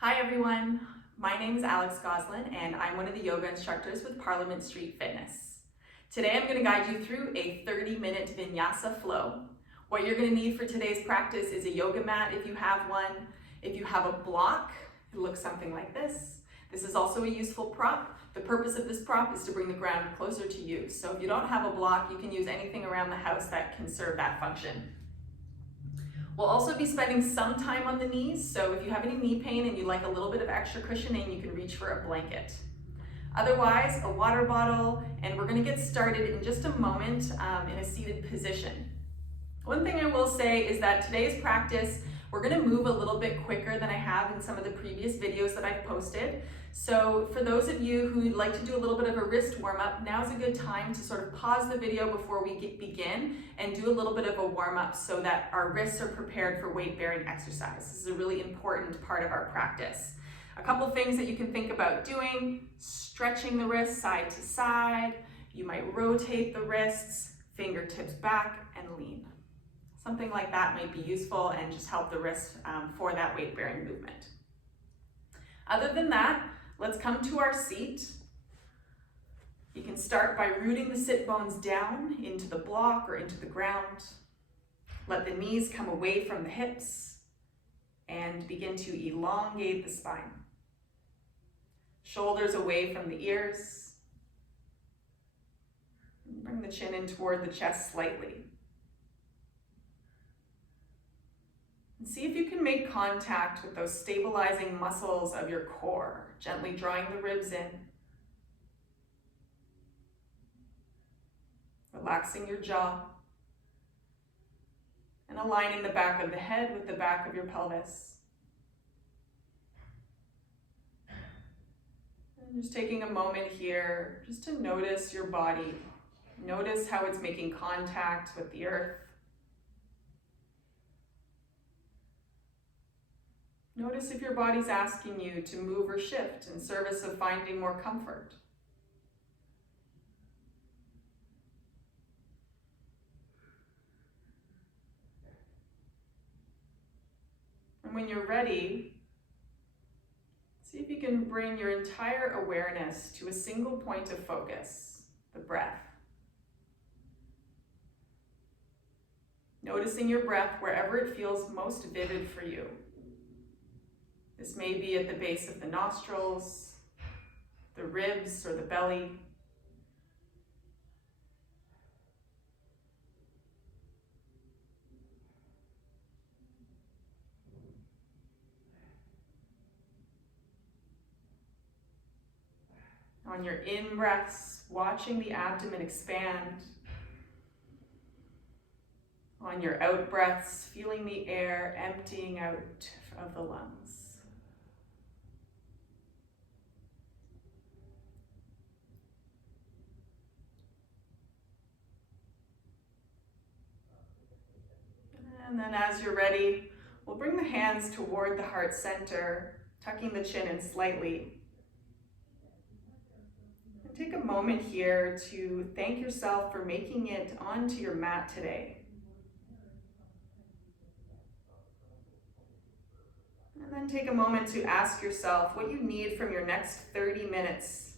Hi everyone, my name is Alex Gosselin and I'm one of the yoga instructors with Parliament Street Fitness. Today I'm going to guide you through a 30-minute Vinyasa flow. What you're going to need for today's practice is a yoga mat if you have one. If you have a block, it looks something like this. This is also a useful prop. The purpose of this prop is to bring the ground closer to you. So if you don't have a block, you can use anything around the house that can serve that function. We'll also be spending some time on the knees, so if you have any knee pain and you like a little bit of extra cushioning, you can reach for a blanket. Otherwise, a water bottle, and we're going to get started in just a moment in a seated position. One thing I will say is that today's practice, we're going to move a little bit quicker than I have in some of the previous videos that I've posted. So for those of you who'd like to do a little bit of a wrist warm-up, now's a good time to sort of pause the video before we begin and do a little bit of a warm-up so that our wrists are prepared for weight-bearing exercise. This is a really important part of our practice. A couple things that you can think about doing: stretching the wrists side to side. You might rotate the wrists, fingertips back, and lean. Something like that might be useful and just help the wrist for that weight-bearing movement. Other than that, let's come to our seat. You can start by rooting the sit bones down into the block or into the ground. Let the knees come away from the hips and begin to elongate the spine. Shoulders away from the ears. Bring the chin in toward the chest slightly. And see if you can make contact with those stabilizing muscles of your core, gently drawing the ribs in. Relaxing your jaw. And aligning the back of the head with the back of your pelvis. And just taking a moment here just to notice your body. Notice how it's making contact with the earth. Notice if your body's asking you to move or shift in service of finding more comfort. And when you're ready, see if you can bring your entire awareness to a single point of focus, the breath. Noticing your breath wherever it feels most vivid for you. This may be at the base of the nostrils, the ribs, or the belly. On your in-breaths, watching the abdomen expand. On your out-breaths, feeling the air emptying out of the lungs. And then as you're ready, we'll bring the hands toward the heart center, tucking the chin in slightly. And take a moment here to thank yourself for making it onto your mat today. And then take a moment to ask yourself what you need from your next 30 minutes.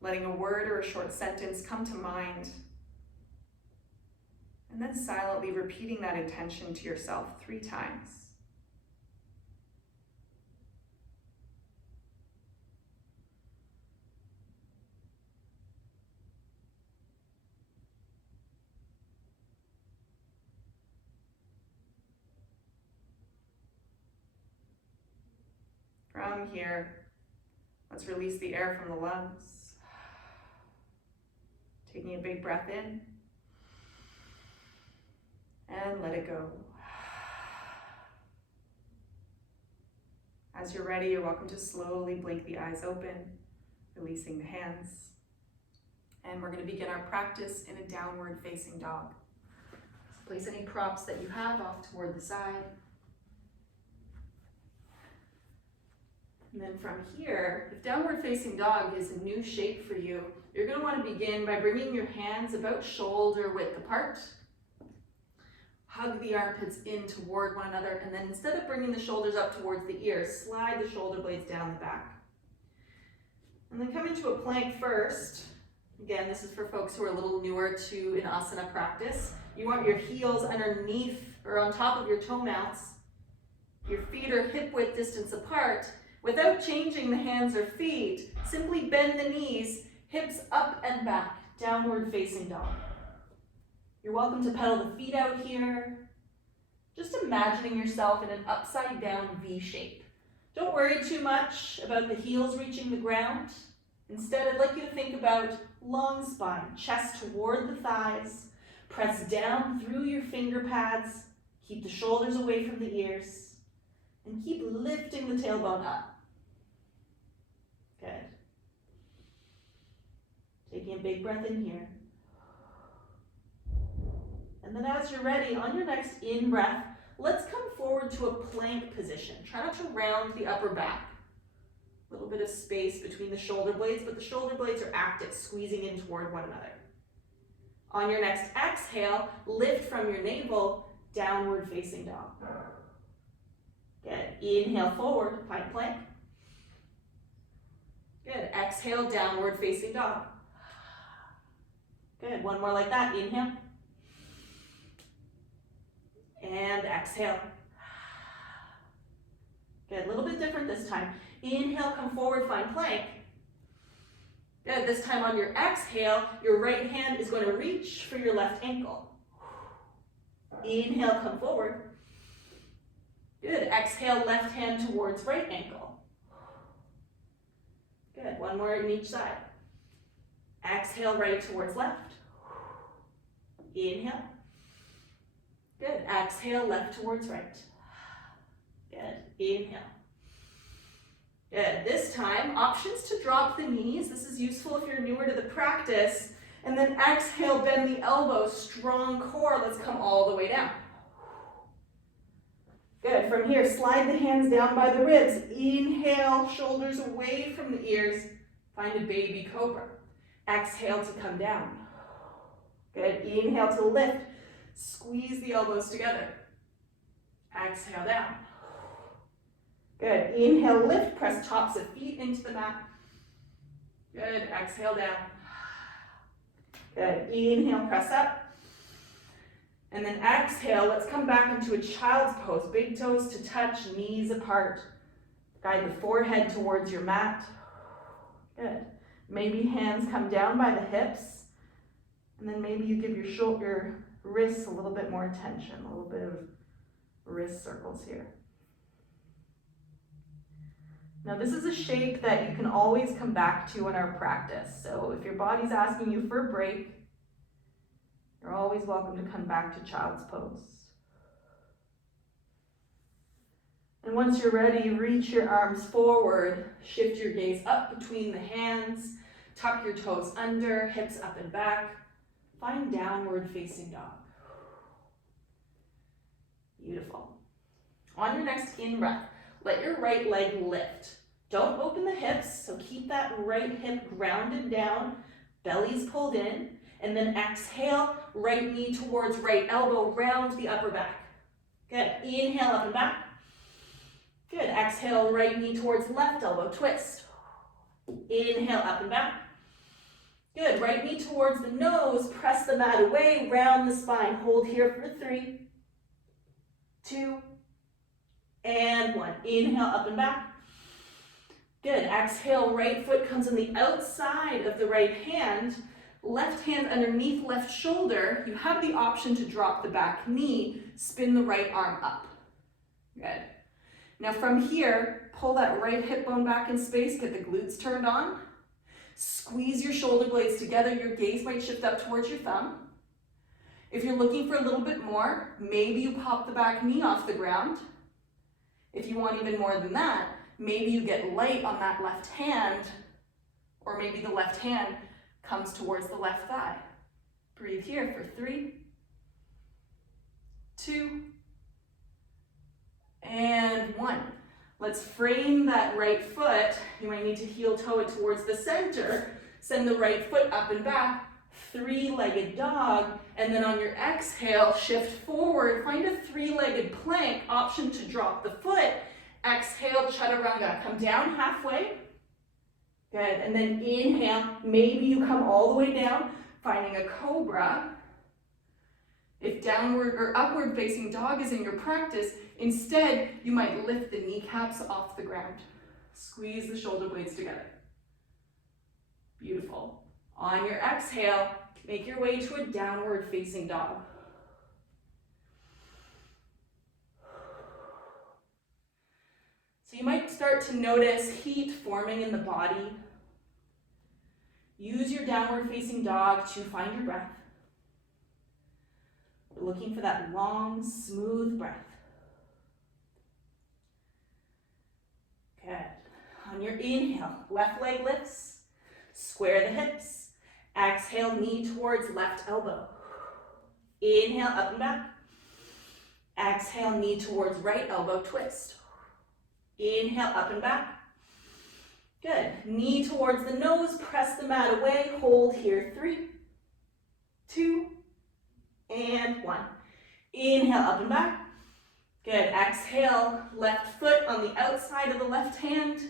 Letting a word or a short sentence come to mind. And then silently repeating that intention to yourself 3 times. From here, let's release the air from the lungs. Taking a big breath in. And let it go. As you're ready, you're welcome to slowly blink the eyes open, releasing the hands. And we're going to begin our practice in a downward facing dog. So place any props that you have off toward the side. And then from here, if downward facing dog is a new shape for you, you're going to want to begin by bringing your hands about shoulder width apart. Hug the armpits in toward one another, and then instead of bringing the shoulders up towards the ears, slide the shoulder blades down the back. And then come into a plank first. Again, this is for folks who are a little newer to an asana practice. You want your heels underneath or on top of your toe mounts. Your feet are hip width distance apart. Without changing the hands or feet, simply bend the knees, hips up and back, downward facing dog. You're welcome to pedal the feet out here. Just imagining yourself in an upside down V shape. Don't worry too much about the heels reaching the ground. Instead, I'd like you to think about long spine, chest toward the thighs. Press down through your finger pads. Keep the shoulders away from the ears. And keep lifting the tailbone up. Good. Taking a big breath in here. And then as you're ready, on your next in-breath, let's come forward to a plank position. Try not to round the upper back. A little bit of space between the shoulder blades, but the shoulder blades are active, squeezing in toward one another. On your next exhale, lift from your navel, downward facing dog. Good. Inhale forward, find plank. Good. Exhale, downward facing dog. Good. One more like that. Inhale. And exhale. Good. A little bit different this time. Inhale, come forward, find plank. Good. This time on your exhale, your right hand is going to reach for your left ankle. Inhale, come forward. Good. Exhale, left hand towards right ankle. Good. One more in each side. Exhale, right towards left. Inhale. Good. Exhale, left towards right. Good. Inhale. Good. This time, options to drop the knees. This is useful if you're newer to the practice. And then exhale, bend the elbows, strong core. Let's come all the way down. Good. From here, slide the hands down by the ribs. Inhale, shoulders away from the ears. Find a baby cobra. Exhale to come down. Good. Inhale to lift. Squeeze the elbows together. Exhale down. Good. Inhale, lift. Press tops of feet into the mat. Good. Exhale down. Good. Inhale, press up. And then exhale, let's come back into a child's pose. Big toes to touch, knees apart. Guide the forehead towards your mat. Good. Maybe hands come down by the hips. And then maybe you give your wrists a little bit more attention, a little bit of wrist circles here. Now this is a shape that you can always come back to in our practice. So if your body's asking you for a break, you're always welcome to come back to child's pose. And once you're ready, reach your arms forward, shift your gaze up between the hands, tuck your toes under, hips up and back. Find downward facing dog. Beautiful. On your next in-breath, let your right leg lift. Don't open the hips, so keep that right hip grounded down, belly's pulled in, and then exhale, right knee towards right elbow, round the upper back. Good. Inhale, up and back. Good. Exhale, right knee towards left elbow, twist. Inhale, up and back. Good. Right knee towards the nose, press the mat away, round the spine. Hold here for 3, 2, and 1. Inhale, up and back. Good. Exhale, right foot comes on the outside of the right hand. Left hand underneath left shoulder. You have the option to drop the back knee, spin the right arm up. Good. Now from here, pull that right hip bone back in space, get the glutes turned on. Squeeze your shoulder blades together. Your gaze might shift up towards your thumb. If you're looking for a little bit more, maybe you pop the back knee off the ground. If you want even more than that, maybe you get light on that left hand, or maybe the left hand comes towards the left thigh. Breathe here for 3, 2, and 1. Let's frame that right foot. You might need to heel toe it towards the center. Send the right foot up and back. three-legged dog, and then on your exhale, shift forward, find a three-legged plank, option to drop the foot. Exhale, chaturanga, come down halfway. Good, and then inhale, maybe you come all the way down, finding a cobra. If downward or upward facing dog is in your practice, instead, you might lift the kneecaps off the ground. Squeeze the shoulder blades together. Beautiful. On your exhale, make your way to a downward facing dog. So you might start to notice heat forming in the body. Use your downward facing dog to find your breath. We're looking for that long, smooth breath. Good. On your inhale, left leg lifts, square the hips. Exhale, knee towards left elbow. Inhale, up and back. Exhale, knee towards right elbow, twist. Inhale, up and back. Good. Knee towards the nose, press the mat away, hold here, 3, 2, and 1. Inhale, up and back. Good. Exhale, left foot on the outside of the left hand.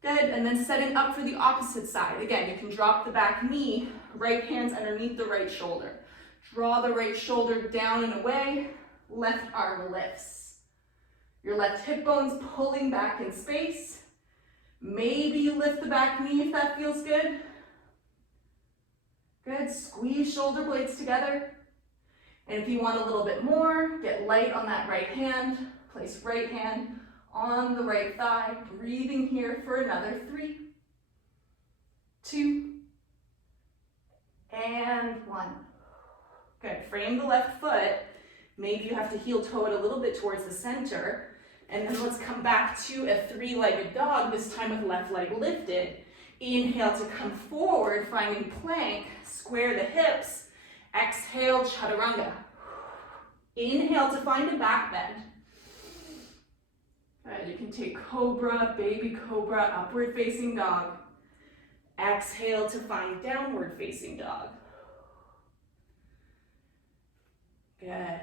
Good. And then setting up for the opposite side. Again, you can drop the back knee, right hand's underneath the right shoulder. Draw the right shoulder down and away, left arm lifts. Your left hip bone's pulling back in space. Maybe you lift the back knee if that feels good. Good, squeeze shoulder blades together. And if you want a little bit more, get light on that right hand. Place right hand on the right thigh. Breathing here for another 3, 2, and 1. Good, frame the left foot. Maybe you have to heel toe it a little bit towards the center. And then let's come back to a three-legged dog, this time with left leg lifted. Inhale to come forward, finding plank, square the hips. Exhale, chaturanga. Inhale to find a back bend. Good, you can take cobra, baby cobra, upward facing dog. Exhale to find downward facing dog. Good.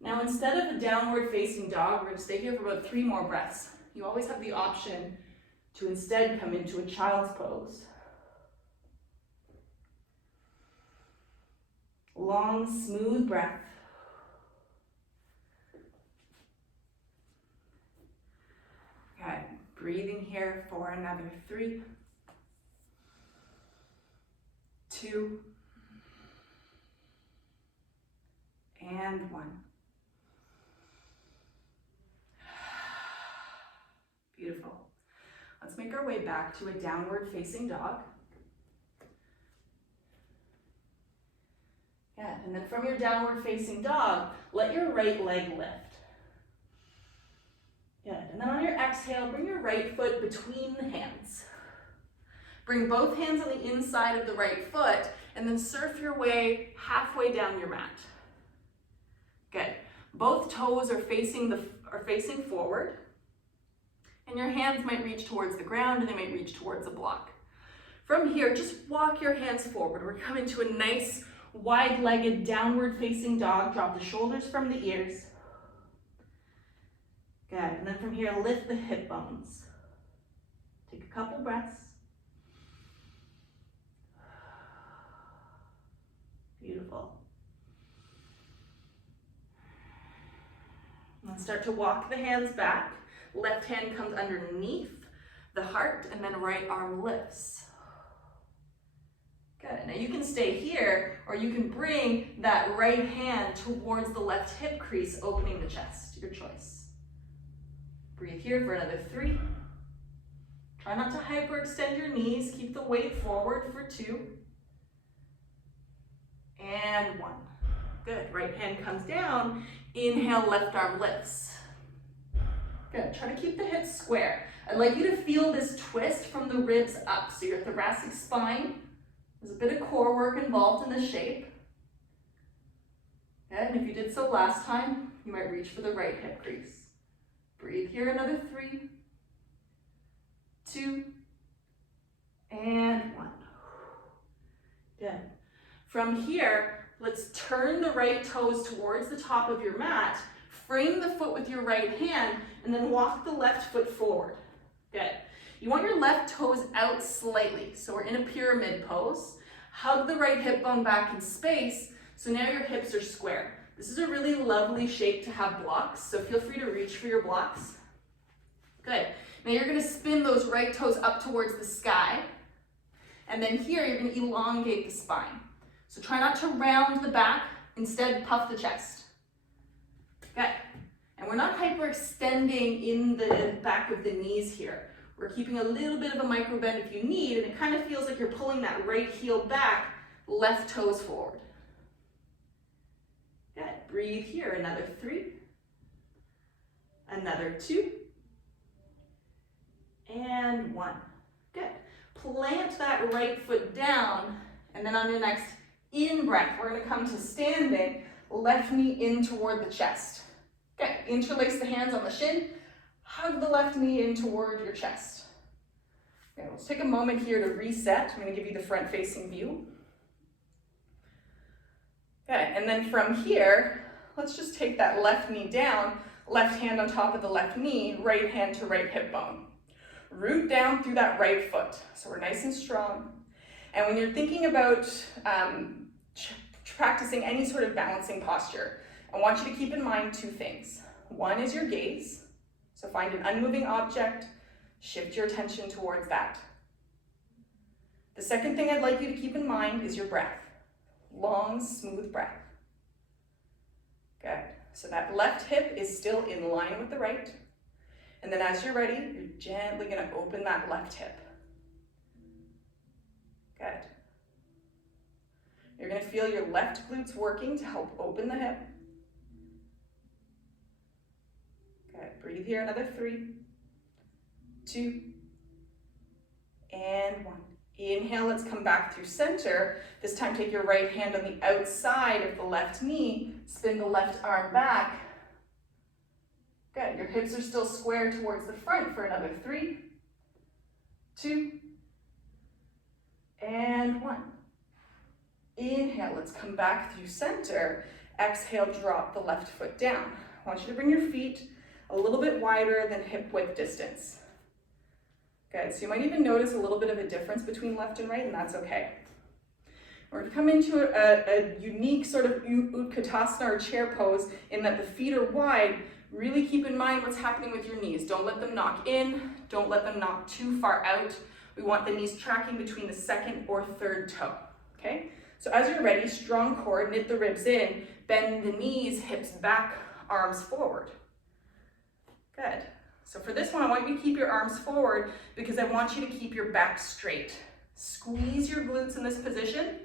Now instead of a downward facing dog, we're going to stay here for about 3 more breaths. You always have the option to instead come into a child's pose. Long, smooth breath. Good. Breathing here for another 3, 2, and 1. Beautiful. Let's make our way back to a downward facing dog. Good. And then from your downward facing dog, let your right leg lift. Good. And then on your exhale, bring your right foot between the hands. Bring both hands on the inside of the right foot, and then surf your way halfway down your mat. Good. Both toes are facing forward. And your hands might reach towards the ground, and they might reach towards a block. From here, just walk your hands forward. We're coming to a nice wide-legged downward facing dog. Drop the shoulders from the ears. Good. And then from here, lift the hip bones. Take a couple breaths. Beautiful. And start to walk the hands back. Left hand comes underneath the heart, and then right arm lifts. Good. Now you can stay here, or you can bring that right hand towards the left hip crease, opening the chest. Your choice. Breathe here for another 3. Try not to hyperextend your knees. Keep the weight forward for 2. And 1. Good. Right hand comes down. Inhale, left arm lifts. Good. Try to keep the hips square. I'd like you to feel this twist from the ribs up. So your thoracic spine, there's a bit of core work involved in the shape. Good. And if you did so last time, you might reach for the right hip crease. Breathe here, another 3, 2, and one. Good. From here, let's turn the right toes towards the top of your mat, frame the foot with your right hand, and then walk the left foot forward. Good. You want your left toes out slightly, so we're in a pyramid pose. Hug the right hip bone back in space, so now your hips are square. This is a really lovely shape to have blocks, so feel free to reach for your blocks. Good. Now you're going to spin those right toes up towards the sky, and then here you're going to elongate the spine. So try not to round the back, instead puff the chest. Good. And we're not hyperextending in the back of the knees here. We're keeping a little bit of a micro bend if you need, and it kind of feels like you're pulling that right heel back, left toes forward. Good. Breathe here. Another 3. Another 2. And 1. Good. Plant that right foot down, and then on your next in-breath, we're going to come to standing, left knee in toward the chest. Okay, interlace the hands on the shin, hug the left knee in toward your chest. Okay, let's take a moment here to reset. I'm going to give you the front-facing view. Okay, and then from here, let's just take that left knee down, left hand on top of the left knee, right hand to right hip bone. Root down through that right foot, so we're nice and strong. And when you're thinking about practicing any sort of balancing posture, I want you to keep in mind 2 things. One is your gaze, so find an unmoving object, shift your attention towards that. The second thing I'd like you to keep in mind is your breath. Long, smooth breath. Good. So that left hip is still in line with the right. And then as you're ready, you're gently going to open that left hip. Good. You're going to feel your left glutes working to help open the hip. Good. Breathe here, another 3, 2, and 1. Inhale, let's come back through center. This time take your right hand on the outside of the left knee, spin the left arm back. Good, your hips are still square towards the front for another 3, 2, and 1. Inhale, let's come back through center. Exhale, drop the left foot down. I want you to bring your feet a little bit wider than hip width distance. Good, so you might even notice a little bit of a difference between left and right, and that's okay. We're going to come into a unique sort of Utkatasana or chair pose in that the feet are wide. Really keep in mind what's happening with your knees. Don't let them knock in. Don't let them knock too far out. We want the knees tracking between the second or third toe, okay? So as you're ready, strong core, knit the ribs in, bend the knees, hips back, arms forward. Good. So for this one, I want you to keep your arms forward because I want you to keep your back straight. Squeeze your glutes in this position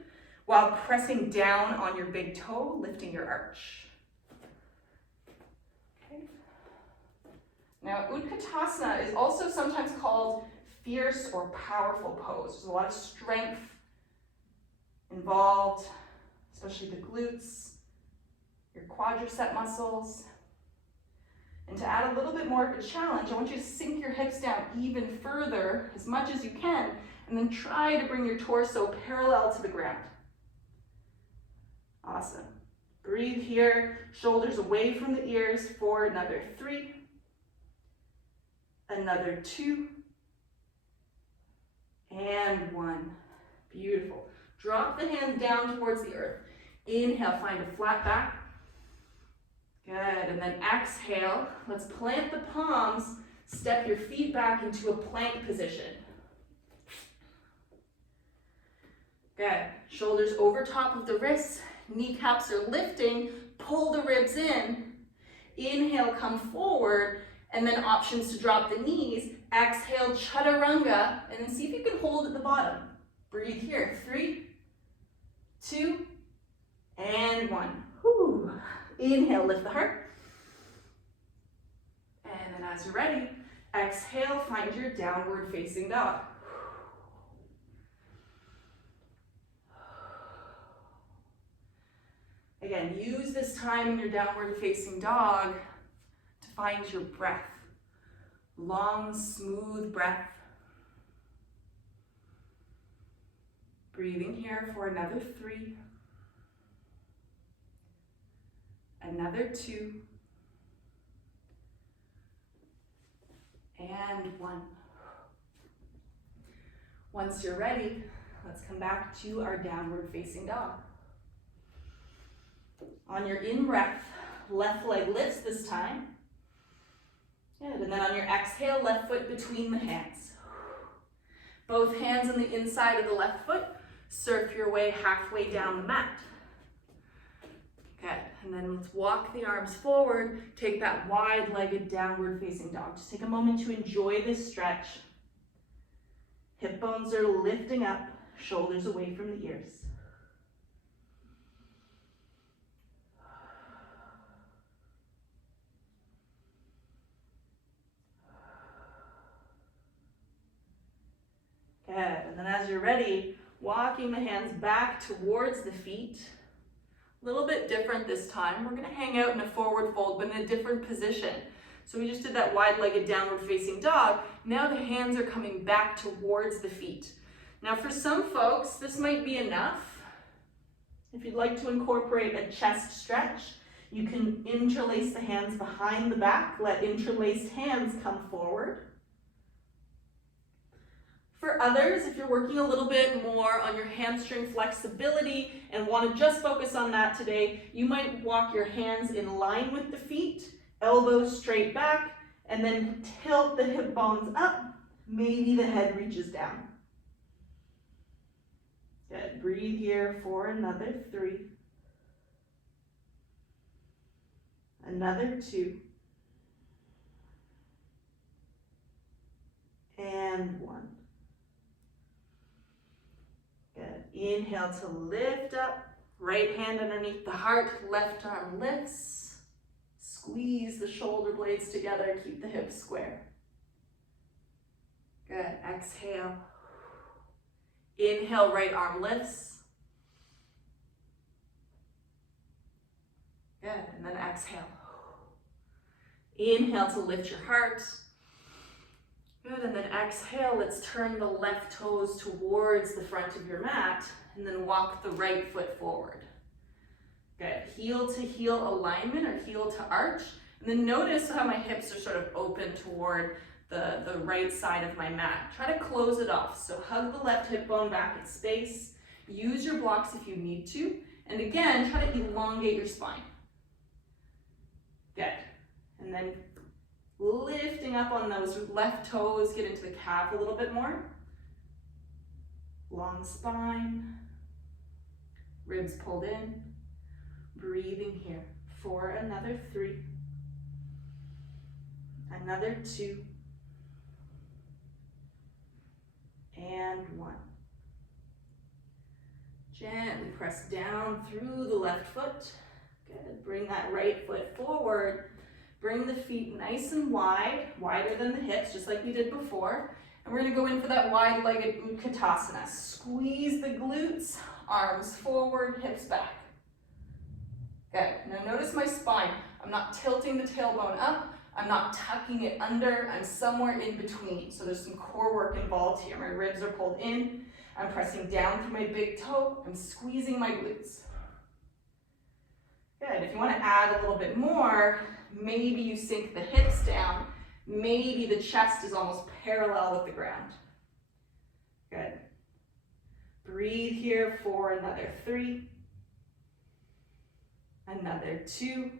while pressing down on your big toe, lifting your arch. Okay. Now, Utkatasana is also sometimes called fierce or powerful pose. There's a lot of strength involved, especially the glutes, your quadricep muscles. And to add a little bit more of a challenge, I want you to sink your hips down even further, as much as you can, and then try to bring your torso parallel to the ground. Awesome. Breathe here, shoulders away from the ears for another 3, another 2, and 1. Beautiful. Drop the hands down towards the earth. Inhale, find a flat back. Good, and then exhale. Let's plant the palms, step your feet back into a plank position. Good, shoulders over top of the wrists, kneecaps are lifting, pull the ribs in. Inhale, come forward, and then options to drop the knees. Exhale, chaturanga, and then see if you can hold at the bottom. Breathe here, 3, 2, and 1. Whew. Inhale, lift the heart. And then as you're ready, exhale, find your downward facing dog. Again, use this time in your downward facing dog to find your breath. Long, smooth breath. Breathing here for another 3. Another 2. And 1. Once you're ready, let's come back to our downward facing dog. On your in-breath, left leg lifts this time. Good, and then on your exhale, left foot between the hands. Both hands on the inside of the left foot, surf your way halfway down the mat. Good, and then let's walk the arms forward, take that wide-legged downward facing dog. Just take a moment to enjoy this stretch. Hip bones are lifting up, shoulders away from the ears. Good, and then as you're ready, walking the hands back towards the feet. A little bit different this time. We're gonna hang out in a forward fold, but in a different position. So we just did that wide-legged downward facing dog. Now the hands are coming back towards the feet. Now for some folks, this might be enough. If you'd like to incorporate a chest stretch, you can interlace the hands behind the back, let interlaced hands come forward. For others, if you're working a little bit more on your hamstring flexibility and want to just focus on that today, you might walk your hands in line with the feet, elbows straight back, and then tilt the hip bones up. Maybe the head reaches down. Good, breathe here for another 3. Another 2. And 1. Good. Inhale to lift up, right hand underneath the heart, left arm lifts. Squeeze the shoulder blades together, keep the hips square. Good, exhale. Inhale, right arm lifts. Good, and then exhale. Inhale to lift your heart. Good, and then exhale, let's turn the left toes towards the front of your mat, and then walk the right foot forward. Good, heel to heel alignment or heel to arch, and then notice how my hips are sort of open toward the right side of my mat. Try to close it off, so hug the left hip bone back in space, use your blocks if you need to, and again, try to elongate your spine. Good, and then lifting up on those left toes, get into the calf a little bit more. Long spine, ribs pulled in. Breathing here for another 3. Another 2. And 1. Gently press down through the left foot. Good, bring that right foot forward. Bring the feet nice and wide, wider than the hips, just like we did before. And we're gonna go in for that wide-legged Utkatasana. Squeeze the glutes, arms forward, hips back. Good, now notice my spine. I'm not tilting the tailbone up, I'm not tucking it under, I'm somewhere in between. So there's some core work involved here. My ribs are pulled in, I'm pressing down through my big toe, I'm squeezing my glutes. Good, if you want to add a little bit more, maybe you sink the hips down, maybe the chest is almost parallel with the ground. Good. Breathe here for another 3. Another 2.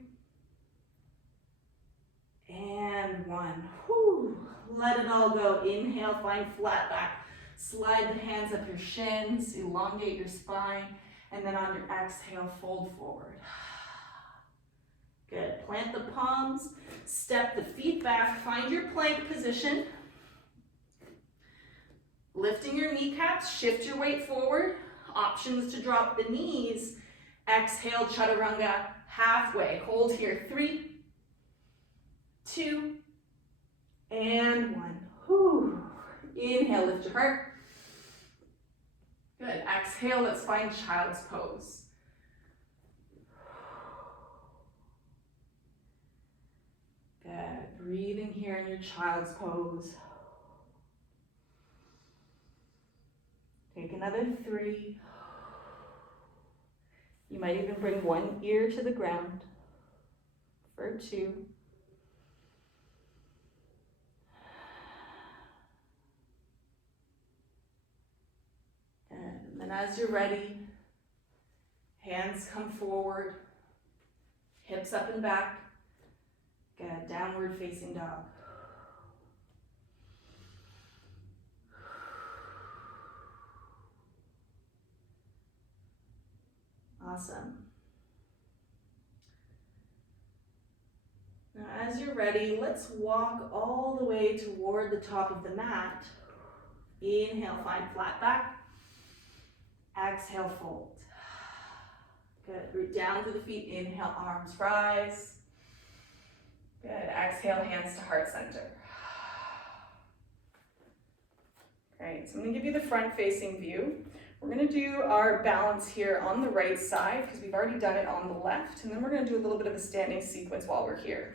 And 1. Whew. Let it all go. Inhale, find flat back. Slide the hands up your shins, elongate your spine, and then on your exhale, fold forward. Good, plant the palms, step the feet back, find your plank position. Lifting your kneecaps, shift your weight forward. Options to drop the knees. Exhale, chaturanga, halfway. Hold here, 3, 2, and 1. Whew. Inhale, lift your heart. Good, exhale, let's find child's pose. Good, breathing here in your child's pose. Take another 3. You might even bring one ear to the ground for 2. And then as you're ready, hands come forward, hips up and back. Good, downward facing dog. Awesome. Now as you're ready, let's walk all the way toward the top of the mat. Inhale, find flat back. Exhale, fold. Good, root down to the feet. Inhale, arms rise. Good, exhale, hands to heart center. Great, so I'm gonna give you the front facing view. We're gonna do our balance here on the right side because we've already done it on the left, and then we're gonna do a little bit of a standing sequence while we're here.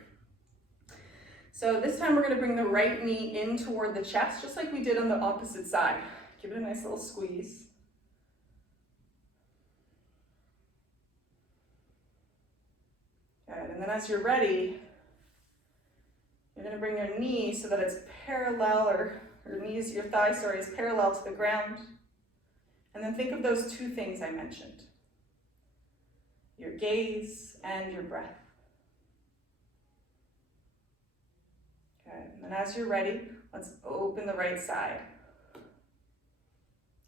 So this time we're gonna bring the right knee in toward the chest, just like we did on the opposite side. Give it a nice little squeeze. Good, and then as you're ready, you're gonna bring your knee so that it's parallel, or your thigh, is parallel to the ground. And then think of those 2 things I mentioned. Your gaze and your breath. Good, and then as you're ready, let's open the right side.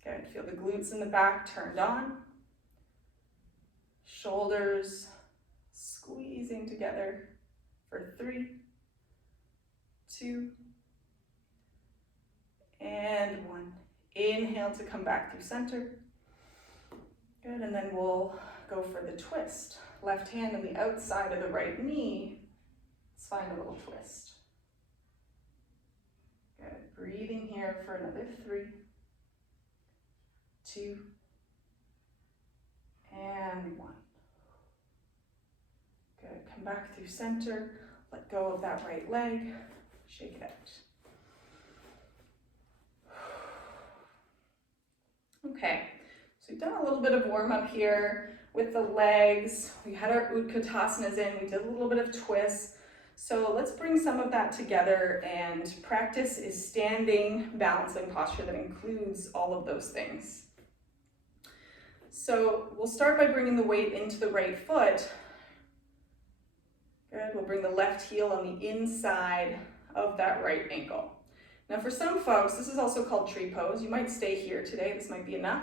Good, feel the glutes in the back turned on. Shoulders squeezing together for 3, 2, and 1. Inhale to come back through center. Good, and then we'll go for the twist. Left hand on the outside of the right knee. Let's find a little twist. Good, breathing here for another 3, 2, and 1. Good, come back through center. Let go of that right leg. Shake it out. Okay, so we've done a little bit of warm up here with the legs. We had our Utkatasana's in, we did a little bit of twists. So let's bring some of that together and practice is standing balancing posture that includes all of those things. So we'll start by bringing the weight into the right foot. Good, we'll bring the left heel on the inside of that right ankle. Now for some folks, this is also called tree pose. You might stay here today, this might be enough.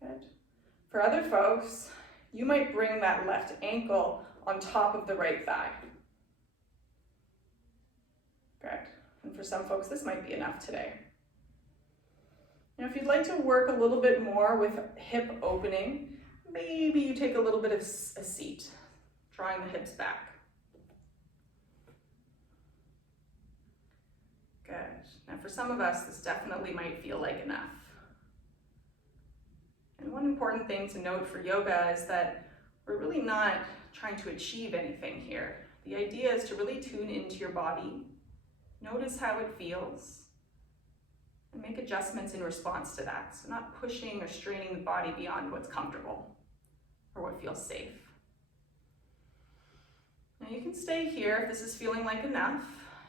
Good. For other folks, you might bring that left ankle on top of the right thigh. Good. And for some folks, this might be enough today. Now if you'd like to work a little bit more with hip opening, maybe you take a little bit of a seat, drawing the hips back. Good. Now for some of us, this definitely might feel like enough. And one important thing to note for yoga is that we're really not trying to achieve anything here. The idea is to really tune into your body, notice how it feels, and make adjustments in response to that. So not pushing or straining the body beyond what's comfortable or what feels safe. Now you can stay here if this is feeling like enough.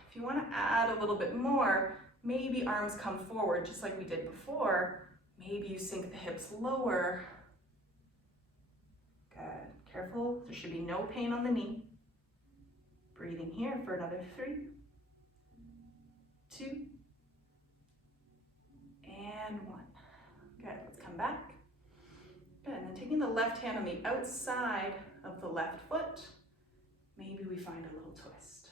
If you want to add a little bit more, maybe arms come forward just like we did before. Maybe you sink the hips lower. Good. Careful, there should be no pain on the knee. Breathing here for another 3, 2, and 1. Good, let's come back. Good, and then taking the left hand on the outside of the left foot, maybe we find a little twist.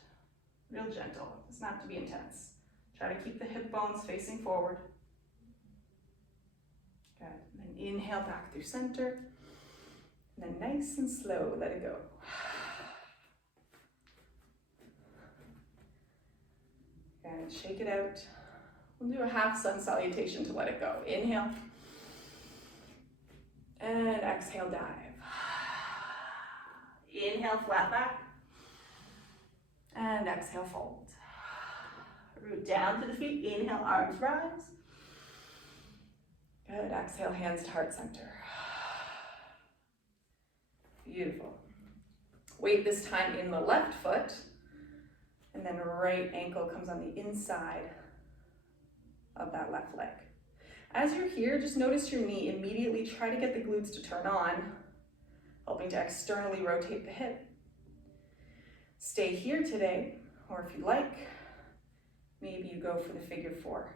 Real gentle, doesn't have to be intense. Try to keep the hip bones facing forward. Good, and then inhale back through center. And then nice and slow, let it go. And shake it out. We'll do a half sun salutation to let it go. Inhale. And exhale, dive. Inhale, flat back. And exhale, fold. Root down to the feet. Inhale, arms rise. Good, exhale, hands to heart center. Beautiful. Weight this time in the left foot, and then right ankle comes on the inside of that left leg. As you're here, just notice your knee. Immediately try to get the glutes to turn on, helping to externally rotate the hip. Stay here today, or if you like, maybe you go for the figure four.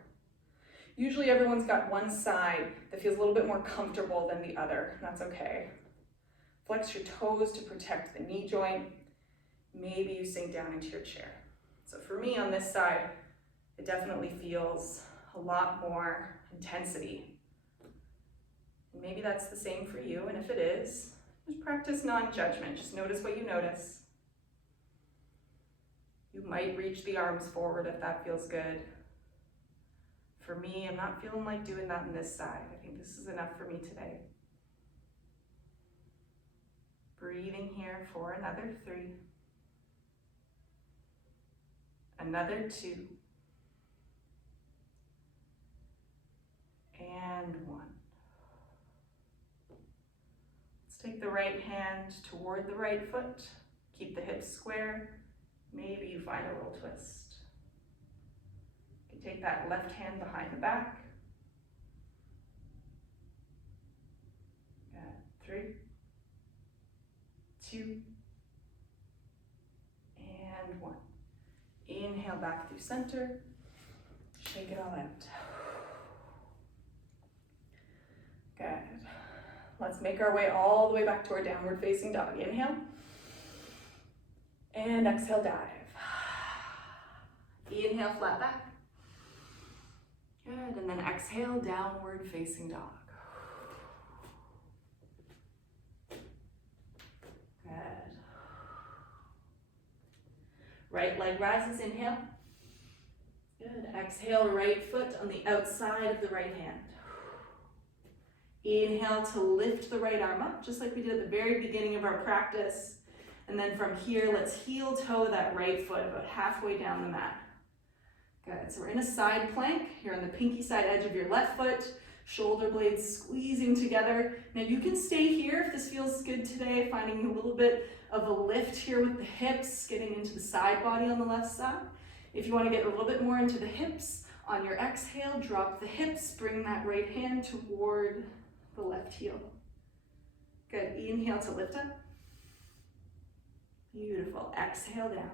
Usually everyone's got one side that feels a little bit more comfortable than the other. That's okay. Flex your toes to protect the knee joint. Maybe you sink down into your chair. So for me on this side, it definitely feels a lot more intensity. Maybe that's the same for you, and if it is, just practice non-judgment. Just notice what you notice. You might reach the arms forward if that feels good. For me, I'm not feeling like doing that on this side. I think this is enough for me today. Breathing here for another 3. Another 2. And 1. Let's take the right hand toward the right foot. Keep the hips square. Maybe you find a little twist. You can take that left hand behind the back. Good. 3, 2, and 1. Inhale back through center. Shake it all out. Good. Let's make our way all the way back to our downward facing dog. Inhale. And exhale, dive. Inhale, flat back. Good, and then exhale, downward facing dog. Good. Right leg rises, inhale. Good, exhale, right foot on the outside of the right hand. Inhale to lift the right arm up, just like we did at the very beginning of our practice. And then from here, let's heel toe that right foot about halfway down the mat. Good, so we're in a side plank. You're on the pinky side edge of your left foot, shoulder blades squeezing together. Now you can stay here if this feels good today, finding a little bit of a lift here with the hips, getting into the side body on the left side. If you want to get a little bit more into the hips, on your exhale, drop the hips, bring that right hand toward the left heel. Good, inhale to lift up. Beautiful, exhale down.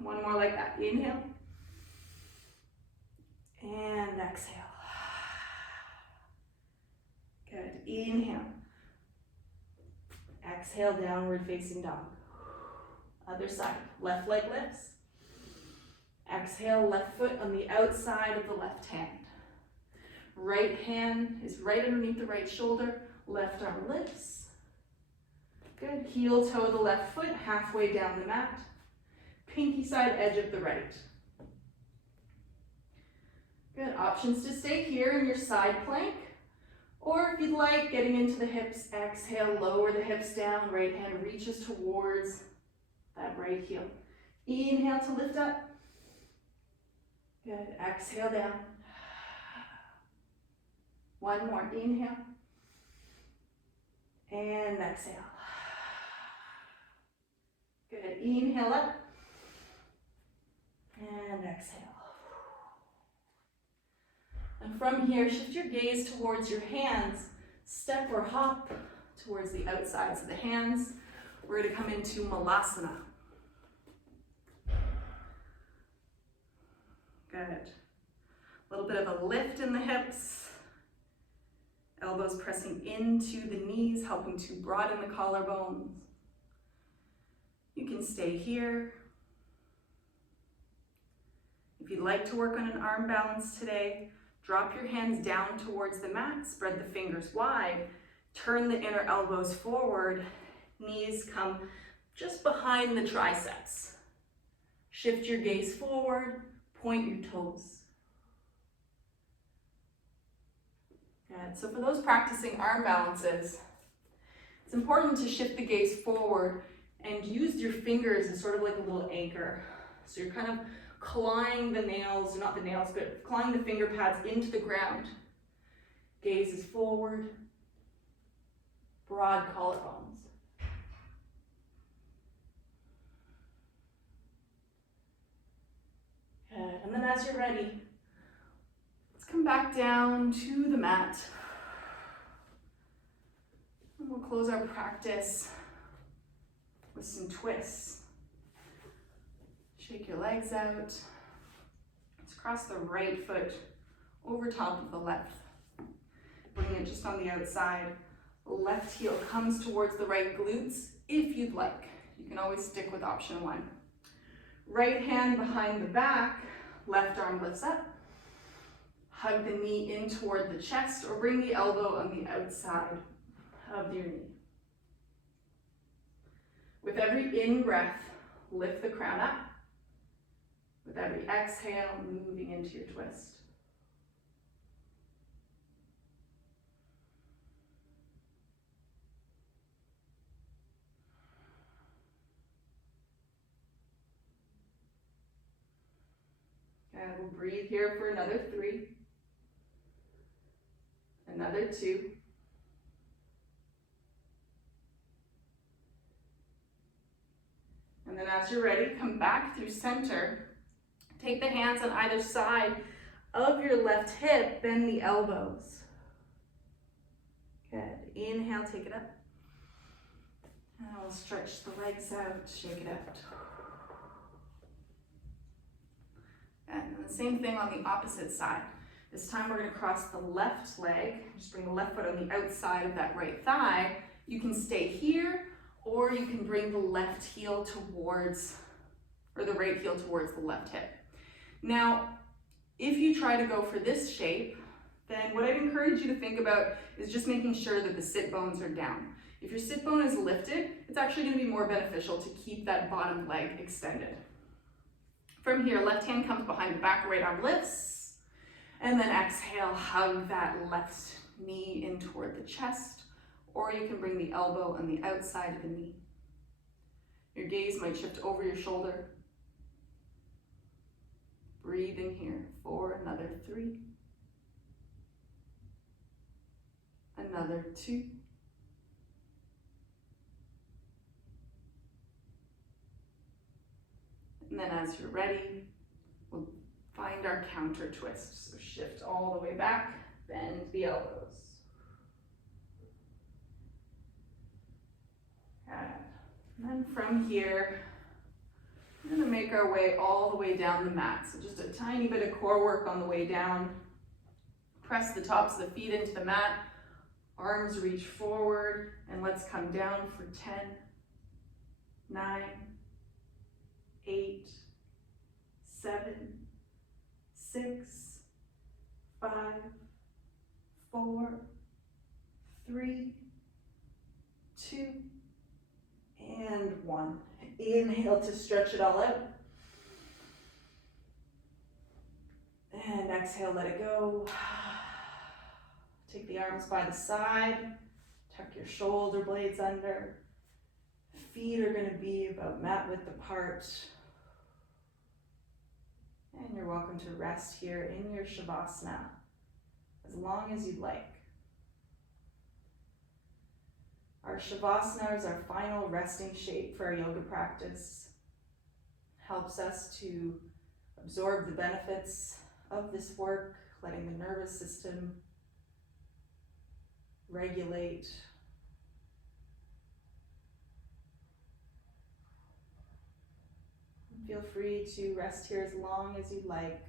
One more like that, inhale. And exhale. Good, inhale. Exhale, downward facing dog. Other side, left leg lifts. Exhale, left foot on the outside of the left hand. Right hand is right underneath the right shoulder, left arm lifts. Good, heel toe the left foot, halfway down the mat. Pinky side edge of the right. Good, options to stay here in your side plank. Or if you'd like, getting into the hips, exhale, lower the hips down, right hand reaches towards that right heel. Inhale to lift up. Good, exhale down. One more, inhale. And exhale. Good, inhale up. And exhale. And from here, shift your gaze towards your hands. Step or hop towards the outsides of the hands. We're going to come into Malasana. Good. A little bit of a lift in the hips. Elbows pressing into the knees, helping to broaden the collarbones. You can stay here. If you'd like to work on an arm balance today, drop your hands down towards the mat, spread the fingers wide, turn the inner elbows forward, knees come just behind the triceps. Shift your gaze forward, point your toes. Good. So for those practicing arm balances, it's important to shift the gaze forward and use your fingers as sort of like a little anchor. So you're kind of clawing the nails, not the nails, but clawing the finger pads into the ground. Gaze is forward. Broad collarbones. Good. And then as you're ready, let's come back down to the mat. And we'll close our practice with some twists. Shake your legs out. Let's cross the right foot over top of the left. Bring it just on the outside. Left heel comes towards the right glutes if you'd like. You can always stick with option one. Right hand behind the back, left arm lifts up. Hug the knee in toward the chest or bring the elbow on the outside of your knee. With every in-breath, lift the crown up. With every exhale, moving into your twist. And we'll breathe here for another 3. Another 2. And then as you're ready, come back through center. Take the hands on either side of your left hip, bend the elbows. Good. Inhale, take it up. And we'll stretch the legs out, shake it out. And the same thing on the opposite side. This time we're going to cross the left leg. Just bring the left foot on the outside of that right thigh. You can stay here, or you can bring the left heel towards, or the right heel towards the left hip. Now, if you try to go for this shape, then what I'd encourage you to think about is just making sure that the sit bones are down. If your sit bone is lifted, it's actually going to be more beneficial to keep that bottom leg extended. From here, left hand comes behind the back, right arm lifts, and then exhale, hug that left knee in toward the chest, or you can bring the elbow on the outside of the knee. Your gaze might shift over your shoulder. Breathe in here for another 3. Another 2. And then as you're ready, we'll find our counter twist. So shift all the way back, bend the elbows. Good. And then from here, we're going to make our way all the way down the mat. So just a tiny bit of core work on the way down. Press the tops of the feet into the mat. Arms reach forward, and let's come down for 10, 9, 8, 7, 6, 5, 4, 3, 2, and 1. Inhale to stretch it all out. And exhale, let it go. Take the arms by the side. Tuck your shoulder blades under. Feet are going to be about mat width apart. And you're welcome to rest here in your Shavasana as long as you'd like. Our Shavasana is our final resting shape for our yoga practice. Helps us to absorb the benefits of this work, letting the nervous system regulate. Feel free to rest here as long as you'd like.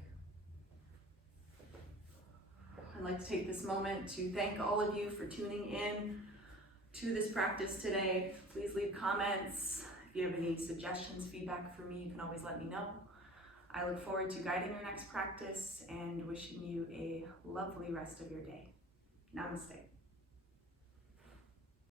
I'd like to take this moment to thank all of you for tuning in to this practice today. Please leave comments. If you have any suggestions, feedback for me, you can always let me know. I look forward to guiding your next practice and wishing you a lovely rest of your day. Namaste.